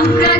আমরা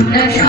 আমরা